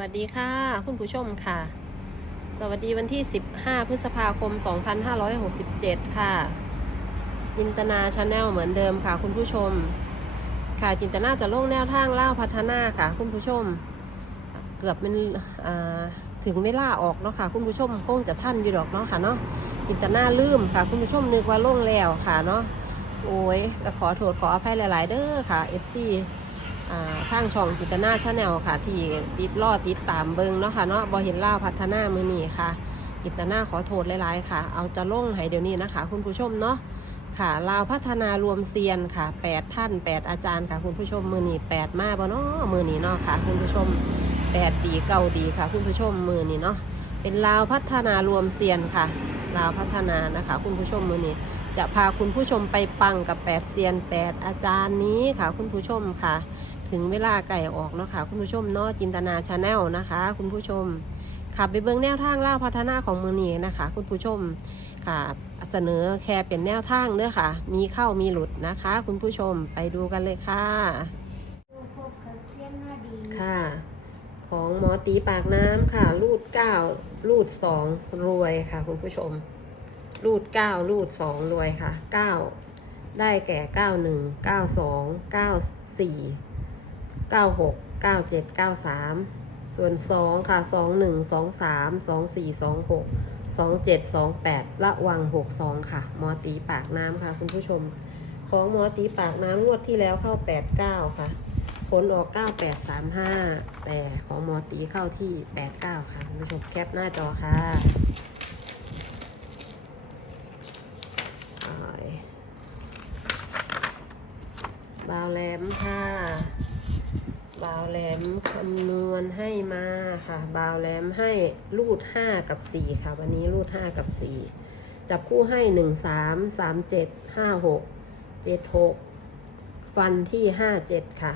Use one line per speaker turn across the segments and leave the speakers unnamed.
วัสดีค่ะ คุณผู้ชมค่ะ สวัสดีวันที่ 15 พฤษภาคม 2567 ค่ะ จินตนาชาแนลเหมือนเดิมค่ะ คุณผู้ชม ค่ะจินตนาจะลงแนวทางเล่าพัฒนาค่ะ คุณผู้ชม เกือบเป็นอ่าถึงเวลาออกเนาะค่ะ คุณผู้ชมคงจะท่านอยู่ดอกเนาะค่ะเนาะจินตนาลืมค่ะ คุณผู้ชมนึกว่าลงแล้วค่ะเนาะโอ้ยขอโทษขออภัยหลาย ๆ เด้อค่ะ FC ทางช่องจิตนาชาแนลค่ะ ที่ติดล่อติดตามเบิงเนาะค่ะเนาะบอเห็นล่าพัฒนามือนี่ค่ะ จิตนาขอโทษหลายๆค่ะ เอาจะล่งให้เดี๋ยวนี้นะคะ คุณผู้ชมเนาะค่ะลาวพัฒนารวมเซียนค่ะแปดท่านแปดอาจารย์ค่ะ คุณผู้ชมมือนี่แปดมาบ่เนาะมือนี่เนาะค่ะ คุณผู้ชมแปดดีเก้าดีค่ะ คุณผู้ชมมือนี่เนาะเป็นลาวพัฒนารวมเซียนค่ะลาวพัฒนานะคะ คุณผู้ชมมือนี่จะพาคุณผู้ชมไปปังกับแปดเซียนแปดอาจารย์นี้ค่ะ คุณผู้ชมค่ะ ถึงเวลาไก่ออกเนาะค่ะคุณผู้ชมเนาะจินตนาชาแนลนะคะ คุณผู้ชมขับไปเบิ้งแนวทางล่าพัฒนาของมือนี้นะคะ คุณผู้ชมค่ะเสนอแค่เป็นแนวทางเด้อค่ะ มีเข้ามีหลุดนะคะ คุณผู้ชมไปดูกันเลยค่ะ
พบกับเซียนหน้าดี
ค่ะ ของหมอตีปากน้ำค่ะ รูดเก้ารูดสองรวยค่ะ คุณผู้ชม รูดเก้ารูดสองรวยค่ะเก้าได้แก่เก้าหนึ่งเก้าสองเก้าสี่ เก้าหกเก้าเจ็ดเก้าสามส่วนสองค่ะสองหนึ่งสองสามสองสี่สองหกสองเจ็ดสองแปดระวังหกสองค่ะ หมอตีปากน้ำค่ะ คุณผู้ชม ของหมอตีปากน้ำงวดที่แล้วเข้าแปดเก้าค่ะ ผลออก 9835 แต่ของหมอตีเข้าที่ 89 ค่ะ คุณผู้ชมแคปหน้าจอค่ะบาวแลมค่ะ บาวแหลมคำนวณให้มาค่ะ บาวแหลมให้รูด5กับ4ค่ะ วันนี้รูด5กับ4จับคู่ให้1 3 3 7 5 6 7 6ฟันที่5 7ค่ะ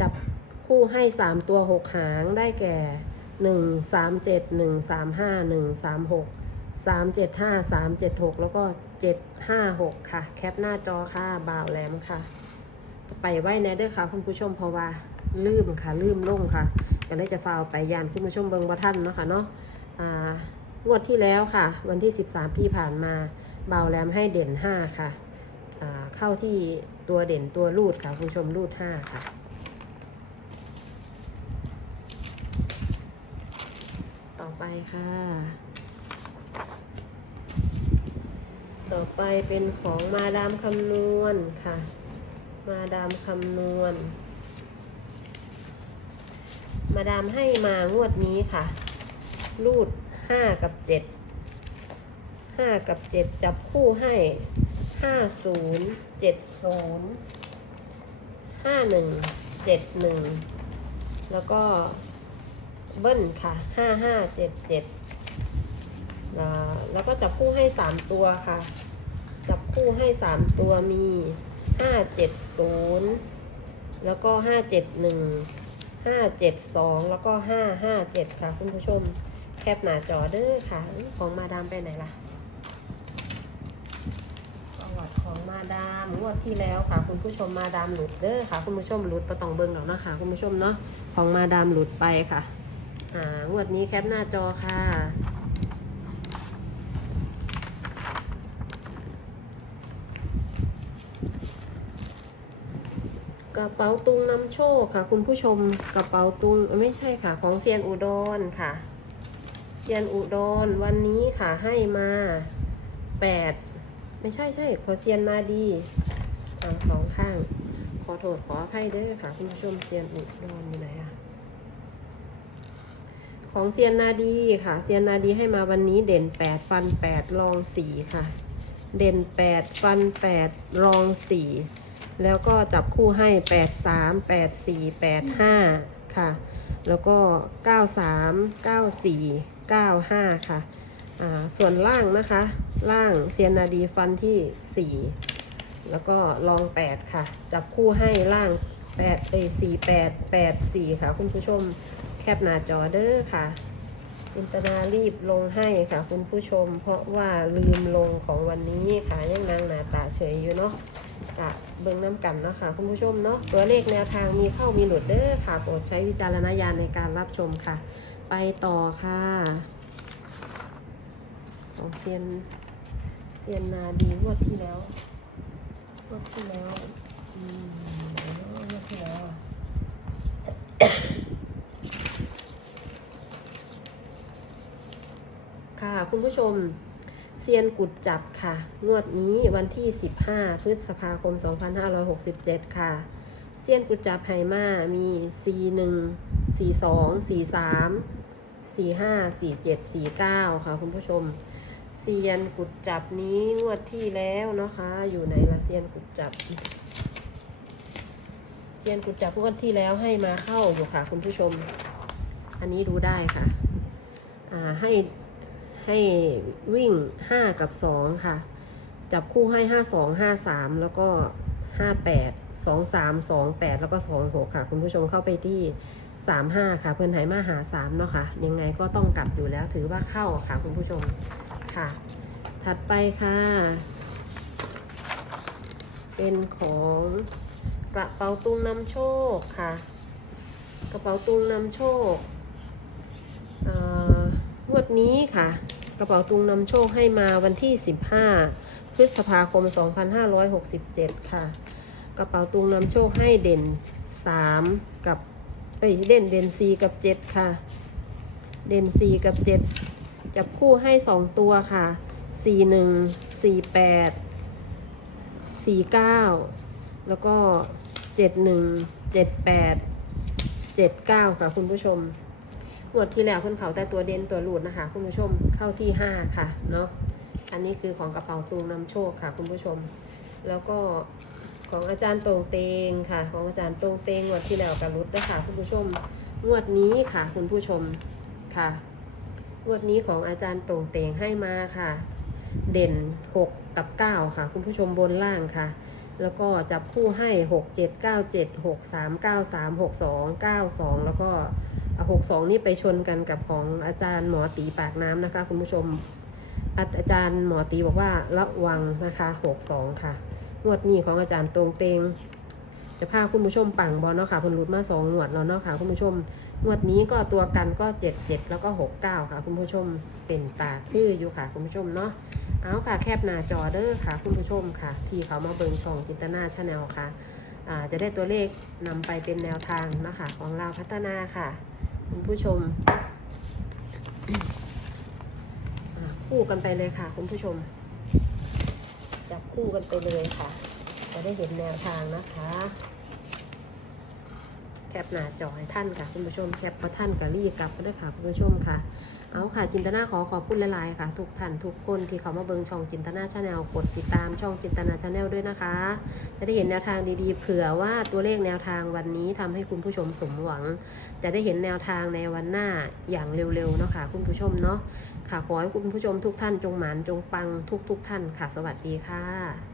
จับคู่ให้3ตัว6หางได้แก่1 3 7 1 3 5 1 3 6 3 7 5 3 7 6แล้วก็7 5 6ค่ะ แคปหน้าจอค่ะบ่าวแหลมค่ะ ไปไว้แนเด้อค่ะ คุณผู้ชมเพราะว่า ลืมค่ะลืมลงค่ะก็เลยจะฟาวไปยานคุณผู้ชมเบิงบ่ท่านเนาะค่ะเนาะงวดที่แล้วค่ะ วันที่ 13 ที่ผ่านมาเบาแหลมให้เด่น 5 ค่ะเข้าที่ตัวเด่นตัวรูดค่ะคุณผู้ชมรูด 5 ค่ะต่อไปค่ะ ต่อไปเป็นของมาดามคำนวณค่ะ มาดามคำนวณ มาดามให้มางวดนี้ค่ะ รูดห้ากับเจ็ดห้ากับเจ็ดจับคู่ให้ห้าศูนย์เจ็ดศูนย์ห้าหนึ่งเจ็ดหนึ่งแล้วก็เบิ้ลค่ะห้าห้าเจ็ดเจ็ดแล้วก็จับคู่ให้สามตัวค่ะ จับคู่ให้สามตัวมีห้าเจ็ดศูนย์แล้วก็ห้าเจ็ดหนึ่ง ห้าเจ็ดสองแล้วก็ห้าห้าเจ็ดค่ะ คุณผู้ชม แคปหน้าจอเด้อค่ะ ของมาดามไปไหนล่ะประวัติของมาดามงวดที่แล้วค่ะ คุณผู้ชมมาดามหลุดเด้อค่ะ คุณผู้ชมหลุดประตองเบิงแล้วนะคะคุณผู้ชมเนาะของมาดามหลุดไปค่ะอ่างวดนี้แคปหน้าจอค่ะ กระเป๋าตุงนำโชคค่ะ คุณผู้ชมกระเป๋าตุงไม่ใช่ค่ะ ของเซียนอุดรค่ะเซียนอุดรวันนี้ค่ะให้มาแปดไม่ใช่ใช่ขอเซียนนาดีอ่าสองข้าง ขอโทษขออภัยเด้อค่ะ คุณผู้ชมเซียนอุดรอยู่ไหนอะของเซียนนาดีค่ะเซียนนาดีให้มาวันนี้เด่นแปดฟันแปดรองสี่ค่ะ เด่นแปดฟันแปดรองสี่ แล้วก็จับคู่ให้ 8 3 8 4 8 5 ค่ะ แล้วก็ 9 3 9 4 9 5 ค่ะอ่าส่วนล่างนะคะ ล่างเซียนนาดีฟันที่ 4 แล้วก็ลอง 8 ค่ะ จับคู่ให้ล่าง8เอ้ย4 8 8 4 ค่ะ คุณผู้ชมแคปหน้าจอเด้อค่ะจินตนารีบลงให้ค่ะ คุณผู้ชม เพราะว่าลืมลงของวันนี้ค่ะยังนางหนาตาเฉยอยู่เนาะจะ เบิ่งน้ำกันเนาะค่ะคุณผู้ชมเนาะตัวเลขแนวทางมีเข้ามีหลุดเด้อค่ะโปรดใช้วิจารณญาณในการรับชมค่ะ ไปต่อค่ะของเซียนเซียนนาดีงวดที่แล้วงวดที่แล้วอืมงวดที่แล้วค่ะ คุณผู้ชม ซียนกุดจับค่ะ งวดนี้วันที่ 15 พฤษภาคม 2567 ค่ะ เซียนกุดจับไหมามี C1 42 43 45 47 49 ค่ะ คุณผู้ชม เซียนกุดจับนี้งวดที่แล้วนะคะ อยู่ไหนละเซียนกุดจับ เซียนกุดจับงวดที่แล้วให้มาเข้าอยู่ค่ะ คุณผู้ชม อันนี้ดูได้ค่ะ อ่าให้ ให้วิ่ง 5 กับ 2 ค่ะ จับคู่ให้ 5 2 5 3 แล้วก็ 5 8 2 3 2 8 แล้วก็ 2 6 ค่ะ คุณผู้ชมเข้าไปที่ 3 5 ค่ะ เพื่อนไหมาหา 3 เนาะค่ะ ยังไงก็ต้องกลับอยู่แล้วถือว่าเข้าค่ะ คุณผู้ชมค่ะ ถัดไปค่ะ เป็นของกระเป๋าตุงนำโชคค่ะ กระเป๋าตุงนำโชค นี้ค่ะ กระเป๋าตุงนำโชคให้มาวันที่ 15 พฤษภาคม 2567 ค่ะ กระเป๋าตุงนำโชคให้เด่น 3 กับเอ้ยเด่นเด่น 4 กับ 7 ค่ะ เด่น 4 กับ 7 จับคู่ให้ 2 ตัวค่ะ 41 48 49 แล้วก็ 71 78 79 ค่ะคุณผู้ชม งวดที่แล้วเพิ่นเขาแต่ตัวเด่นตัวหลุดนะคะ คุณผู้ชมเข้าที่5ค่ะเนาะอันนี้คือของกระเป๋าตูงนำโชคค่ะ คุณผู้ชม แล้วก็ของอาจารย์ตรงเตงค่ะ ของอาจารย์ตรงเตงงวดที่แล้วกับรุดนะคะคุณผู้ชมงวดนี้ค่ะ คุณผู้ชมค่ะงวดนี้ของอาจารย์ตรงเตงให้มาค่ะ เด่น 6 กับ 9 ค่ะ คุณผู้ชมบนล่างค่ะ แล้วก็จับคู่ให้ 6 7 9 7 6 3 9 3 6 2 9 2 แล้วก็ หกสองนี่ไปชนกันกับของอาจารย์หมอตีปากน้ำนะคะ คุณผู้ชม อาจารย์หมอตีบอกว่าระวังนะคะหกสองค่ะงวดนี้ของอาจารย์ตรงเตงจะพาคุณผู้ชมปังบอลเนาะค่ะคุณรุดมาสองงวดแล้วเนาะค่ะคุณผู้ชมงวดนี้ก็ตัวกันก็เจ็ดเจ็ดแล้วก็หกเก้าค่ะ คุณผู้ชมเป็นตาคืออยู่ค่ะ คุณผู้ชมเนาะเอาค่ะแคบหน้าจอเด้อค่ะ คุณผู้ชมค่ะ ที่เขามาเบิงช่องจินตนาชาแนลค่ะจะได้ตัวเลขนำไปเป็นแนวทางนะคะของเราพัฒนาค่ะ คุณผู้ชม คู่กันไปเลยค่ะ คุณผู้ชม จับคู่กันไปเลยค่ะ จะได้เห็นแนวทางนะคะ แคปหน้าจอให้ท่านค่ะ คุณผู้ชม แคปพระท่านกับรีกลับก็ได้ค่ะ คุณผู้ชมค่ะ เอาค่ะจินตนาขอขอบคุณหลายๆค่ะ ทุกท่านทุกคนที่เขามาเบิงช่องจินตนาชาแนลกดติดตามช่องจินตนาชาแนลด้วยนะคะ จะได้เห็นแนวทางดีๆ เผื่อว่าตัวเลขแนวทางวันนี้ทำให้คุณผู้ชมสมหวัง จะได้เห็นแนวทางในวันหน้าอย่างเร็วๆเนาะค่ะคุณผู้ชมเนาะค่ะขอให้คุณผู้ชมทุกท่านจงหมานจงปังทุกๆท่านค่ะ สวัสดีค่ะ